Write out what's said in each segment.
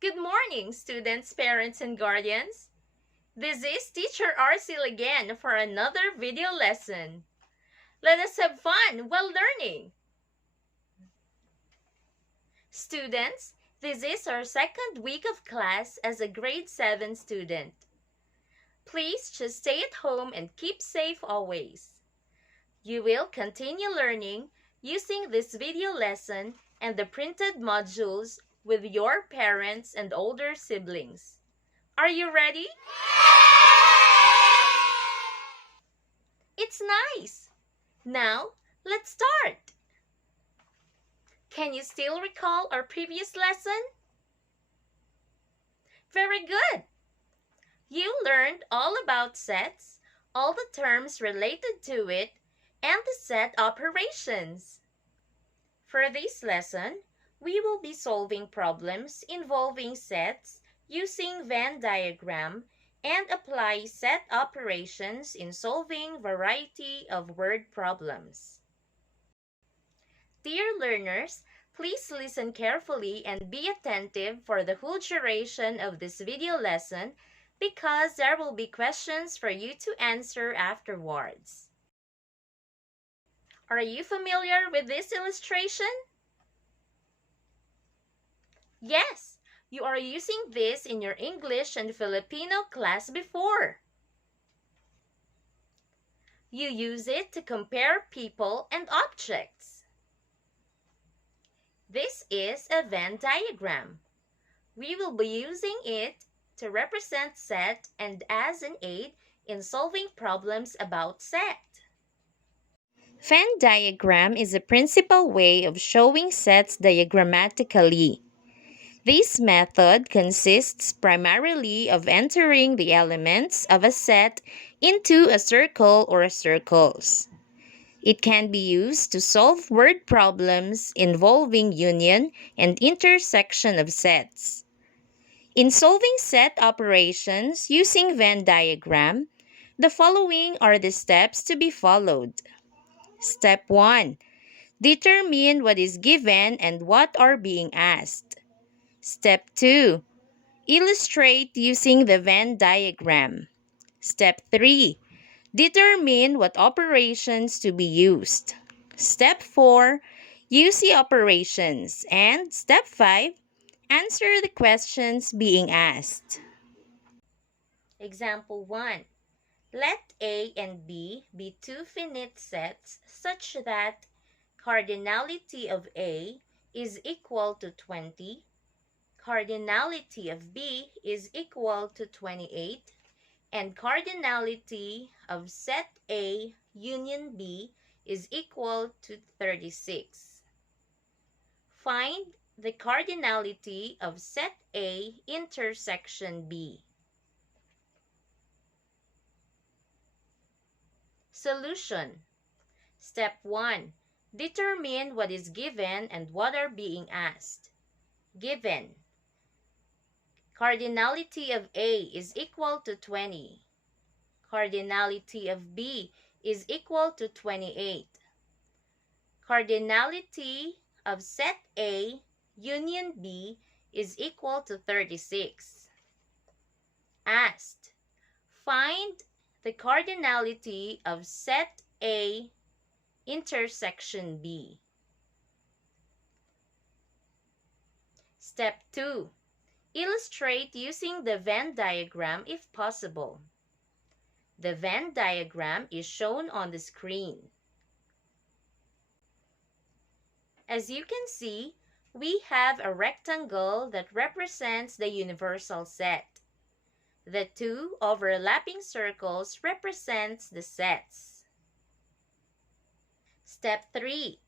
Good morning, students, parents, and guardians. This is Teacher Arcel again for another video lesson. Let us have fun while learning. Students, this is our second week of class as a grade 7 student. Please just stay at home and keep safe always. You will continue learning using this video lesson and the printed modules with your parents and older siblings. Are you ready? It's nice. Now, let's start. Can you still recall our previous lesson? Very good. You learned all about sets, all the terms related to it, and the set operations. For this lesson, we will be solving problems involving sets using Venn diagram and apply set operations in solving variety of word problems. Dear learners, please listen carefully and be attentive for the whole duration of this video lesson because there will be questions for you to answer afterwards. Are you familiar with this illustration? Yes, you are using this in your English and Filipino class before. You use it to compare people and objects. This is a Venn diagram. We will be using it to represent set and as an aid in solving problems about set. Venn diagram is a principal way of showing sets diagrammatically. This method consists primarily of entering the elements of a set into a circle or circles. It can be used to solve word problems involving union and intersection of sets. In solving set operations using Venn diagram, the following are the steps to be followed. Step 1. Determine what is given and what are being asked. Step 2. Illustrate using the Venn diagram. Step 3. Determine what operations to be used. Step 4. Use the operations. And Step 5. Answer the questions being asked. Example 1. Let A and B be two finite sets such that cardinality of A is equal to 20, cardinality of B is equal to 28, and cardinality of set A union B is equal to 36. Find the cardinality of set A intersection B. Solution. Step 1. Determine what is given and what are being asked. Given. Cardinality of A is equal to 20. Cardinality of B is equal to 28. Cardinality of set A union B is equal to 36. Asked. Find the cardinality of set A intersection B. Step 2. Illustrate using the Venn diagram if possible. The Venn diagram is shown on the screen. As you can see, we have a rectangle that represents the universal set. The two overlapping circles represents the sets. Step 3.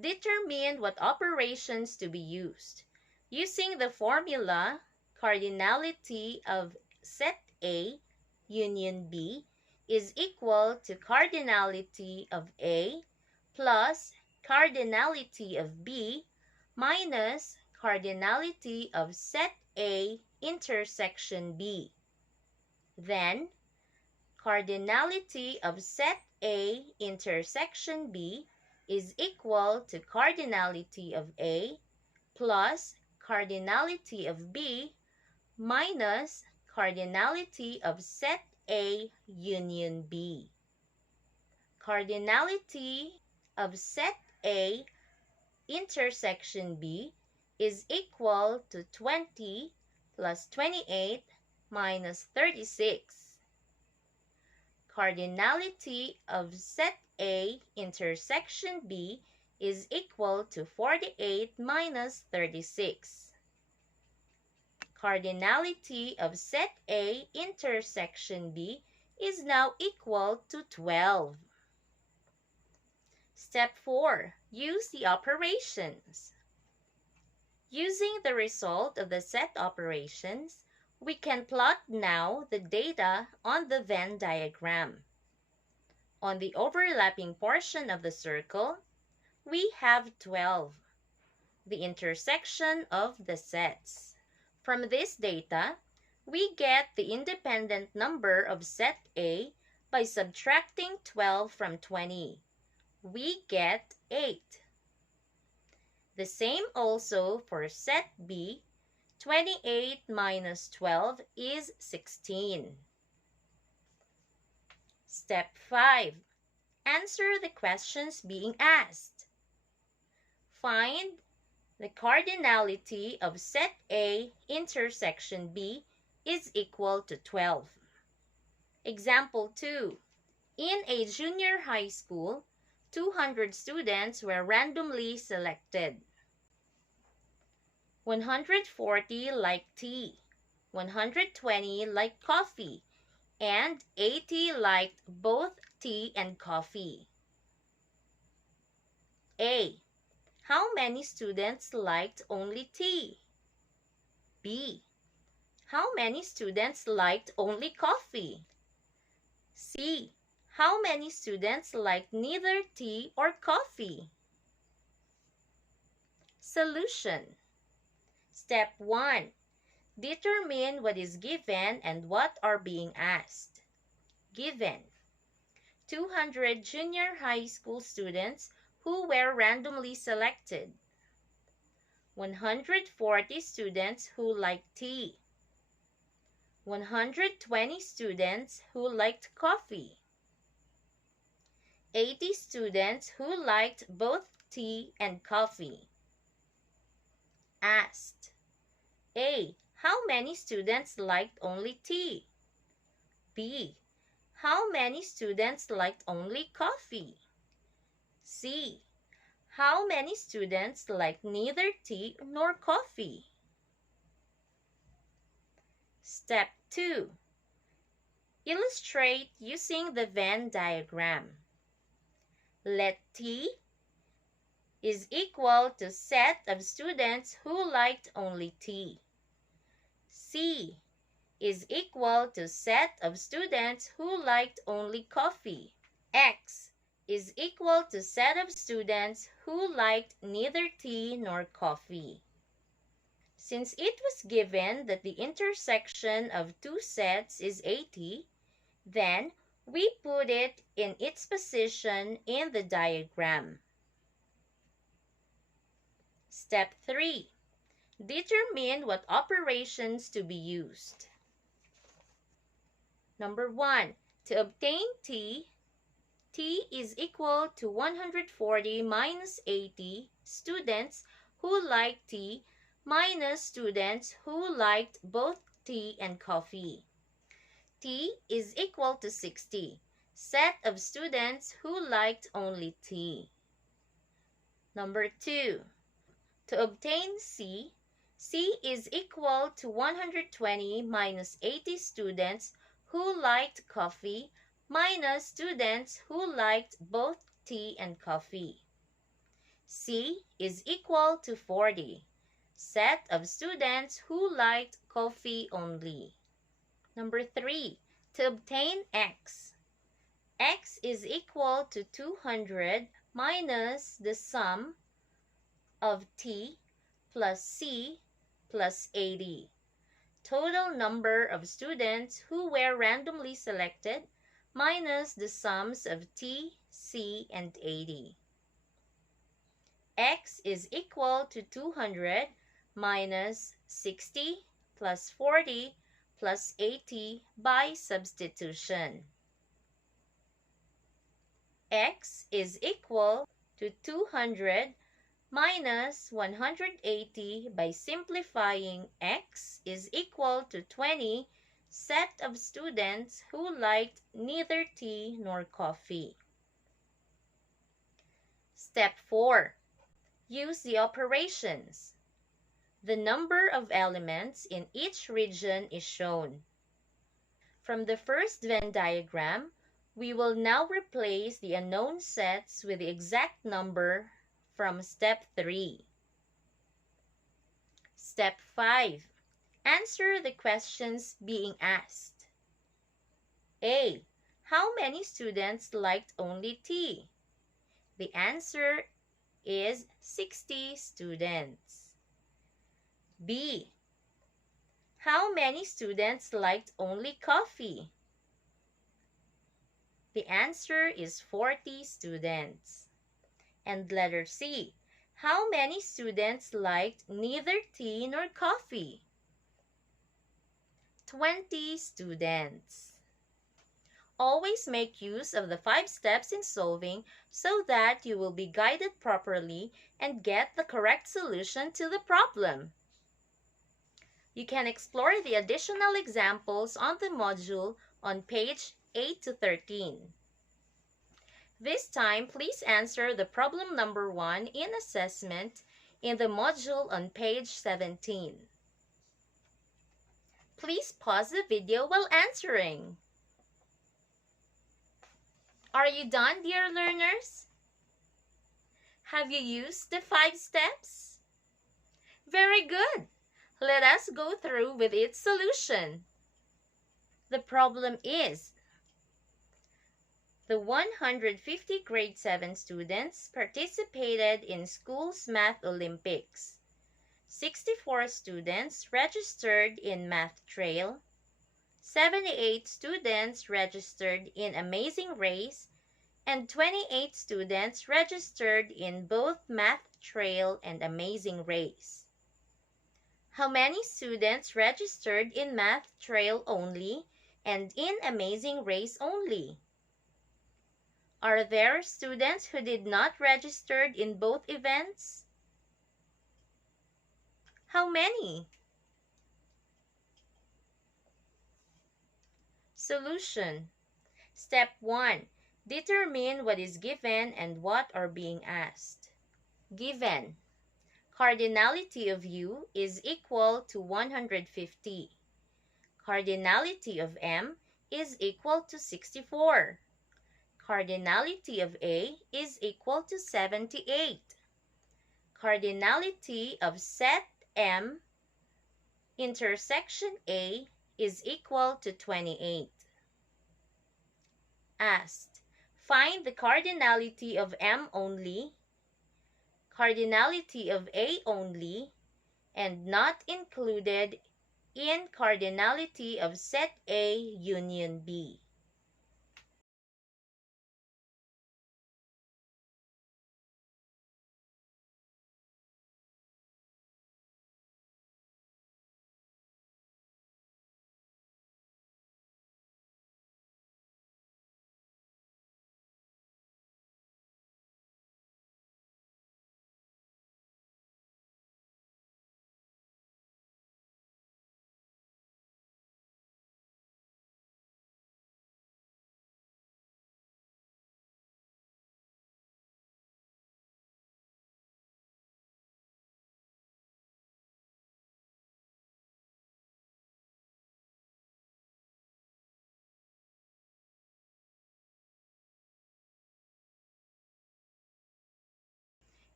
Determine what operations to be used. Using the formula, cardinality of set A union B is equal to cardinality of A plus cardinality of B minus cardinality of set A intersection B. Then, cardinality of set A intersection B is equal to cardinality of A plus cardinality of B minus cardinality of set A union B. Cardinality of set A intersection B is equal to 20 plus 28 minus 36. Cardinality of set A intersection B is equal to 48 minus 36. Cardinality of set A intersection B is now equal to 12. Step 4. Use the operations. Using the result of the set operations, we can plot now the data on the Venn diagram. On the overlapping portion of the circle, we have 12, the intersection of the sets. From this data, we get the independent number of set A by subtracting 12 from 20. We get 8. The same also for set B. 28 minus 12 is 16. Step 5. Answer the questions being asked. Find the cardinality of set A intersection B is equal to 12. Example 2. In a junior high school, 200 students were randomly selected. 140 liked tea, 120 liked coffee, and 80 liked both tea and coffee. A. How many students liked only tea? B. How many students liked only coffee? C. How many students liked neither tea or coffee? Solution. Step 1. Determine what is given and what are being asked. Given: 200 junior high school students who were randomly selected. 140 students who liked tea. 120 students who liked coffee. 80 students who liked both tea and coffee. Asked: A. How many students liked only tea? B. How many students liked only coffee? C. How many students liked neither tea nor coffee? Step 2. Illustrate using the Venn diagram. Let T is equal to set of students who liked only tea. C is equal to set of students who liked only coffee. X is equal to set of students who liked neither tea nor coffee. Since it was given that the intersection of two sets is 80, then we put it in its position in the diagram. Step 3. Determine what operations to be used. Number 1. To obtain T, T is equal to 140 minus 80 students who liked tea minus students who liked both tea and coffee. T is equal to 60, set of students who liked only tea. Number 2. To obtain C, C is equal to 120 minus 80 students who liked coffee minus students who liked both tea and coffee. C is equal to 40, set of students who liked coffee only. Number 3. To obtain X, X is equal to 200 minus the sum of T plus C plus 80. Total number of students who were randomly selected minus the sums of T, C, and 80. X is equal to 200 minus 60 plus 40 plus 80 by substitution. X is equal to 200 minus 180 by simplifying x is equal to 20 set of students who liked neither tea nor coffee. Step 4. Use the operations. The number of elements in each region is shown. From the first Venn diagram, we will now replace the unknown sets with the exact number from step 3. Step 5. Answer the questions being asked. A. How many students liked only tea? The answer is 60 students. B. How many students liked only coffee? The answer is 40 students. And letter C. How many students liked neither tea nor coffee? 20 students. Always make use of the 5 steps in solving so that you will be guided properly and get the correct solution to the problem. You can explore the additional examples on the module on page 8 to 13. This time, please answer the problem number 1 in assessment in the module on page 17. Please pause the video while answering. Are you done, dear learners? Have you used the 5 steps? Very good. Let us go through with its solution. The problem is, the 150 grade 7 students participated in school's Math Olympics. 64 students registered in Math Trail. 78 students registered in Amazing Race, and 28 students registered in both Math Trail and Amazing Race. How many students registered in Math Trail only and in Amazing Race only? Are there students who did not register in both events? How many? Solution. Step 1. Determine what is given and what are being asked. Given. Cardinality of U is equal to 150. Cardinality of M is equal to 64. Cardinality of A is equal to 78. Cardinality of set M intersection A is equal to 28. Asked, find the cardinality of M only, cardinality of A only, and not included in cardinality of set A union B.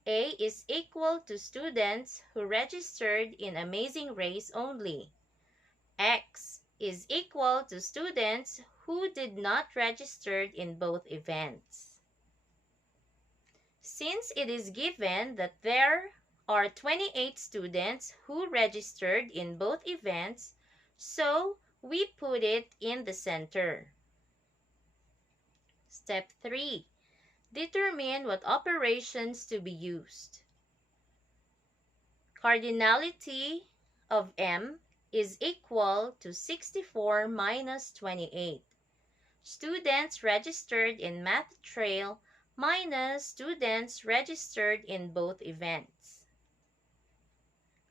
A is equal to students who registered in Amazing Race only. X is equal to students who did not register in both events. Since it is given that there are 28 students who registered in both events, so we put it in the center. Step 3. Determine what operations to be used. Cardinality of M is equal to 64 minus 28. Students registered in Math Trail minus students registered in both events.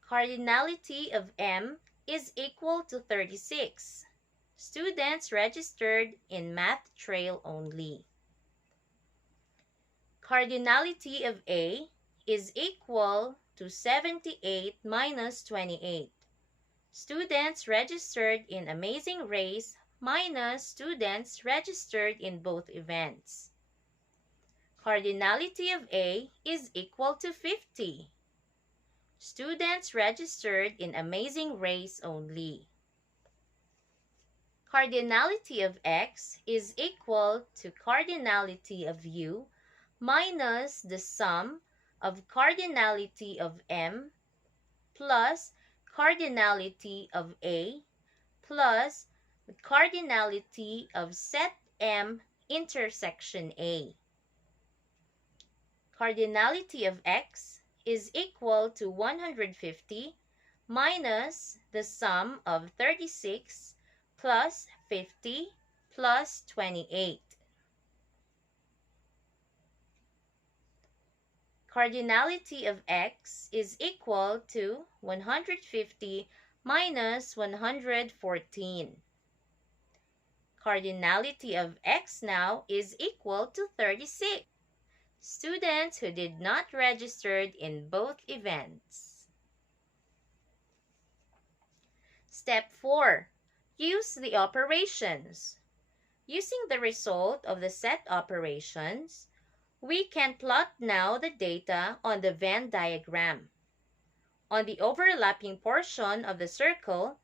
Cardinality of M is equal to 36. Students registered in Math Trail only. Cardinality of A is equal to 78 minus 28. Students registered in Amazing Race minus students registered in both events. Cardinality of A is equal to 50. Students registered in Amazing Race only. Cardinality of X is equal to cardinality of U minus the sum of cardinality of M plus cardinality of A plus the cardinality of set M intersection A. Cardinality of X is equal to 150 minus the sum of 36 plus 50 plus 28. Cardinality of X is equal to 150 minus 114. Cardinality of X now is equal to 36. Students who did not register in both events. Step 4. Use the operations. Using the result of the set operations, we can plot now the data on the Venn diagram. On the overlapping portion of the circle,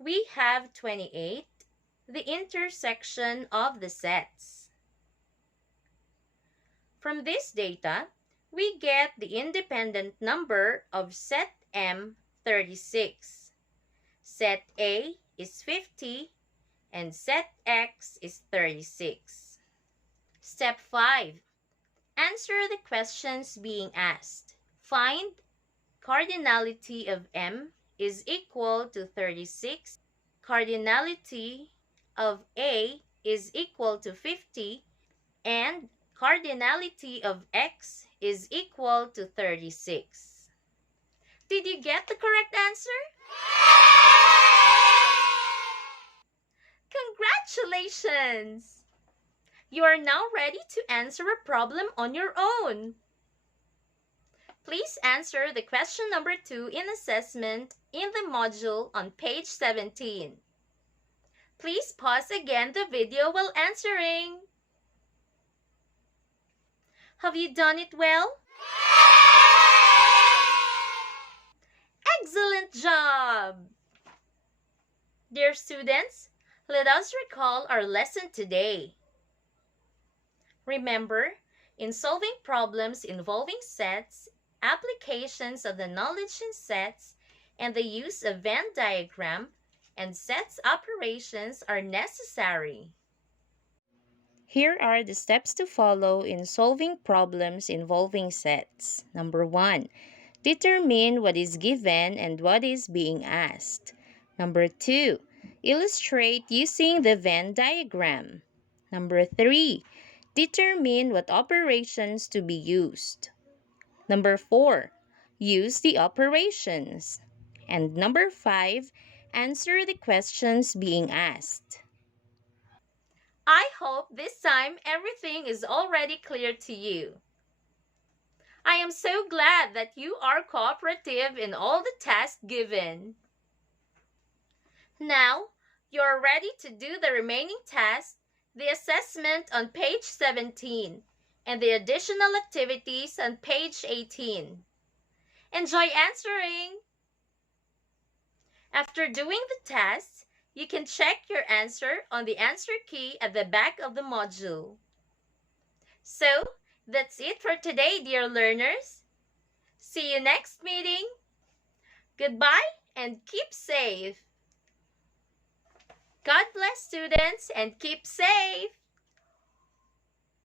we have 28, the intersection of the sets. From this data, we get the independent number of set M 36. Set A is 50 and set X is 36. Step 5. Answer the questions being asked. Find cardinality of M is equal to 36. Cardinality of A is equal to 50. And cardinality of X is equal to 36. Did you get the correct answer? Congratulations! You are now ready to answer a problem on your own. Please answer the question number 2 in assessment in the module on page 17. Please pause again the video while answering. Have you done it well? Excellent job! Dear students, let us recall our lesson today. Remember, in solving problems involving sets, applications of the knowledge in sets, and the use of Venn diagram and sets operations are necessary. Here are the steps to follow in solving problems involving sets. Number 1. Determine what is given and what is being asked. Number 2. Illustrate using the Venn diagram. Number 3. Determine what operations to be used. Number 4. Use the operations. And number 5. Answer the questions being asked. I hope this time everything is already clear to you. I am so glad that you are cooperative in all the tasks given. Now, you are ready to do the remaining tasks, the assessment on page 17, and the additional activities on page 18. Enjoy answering! After doing the tasks, you can check your answer on the answer key at the back of the module. So, that's it for today, dear learners. See you next meeting. Goodbye and keep safe. God bless students and keep safe.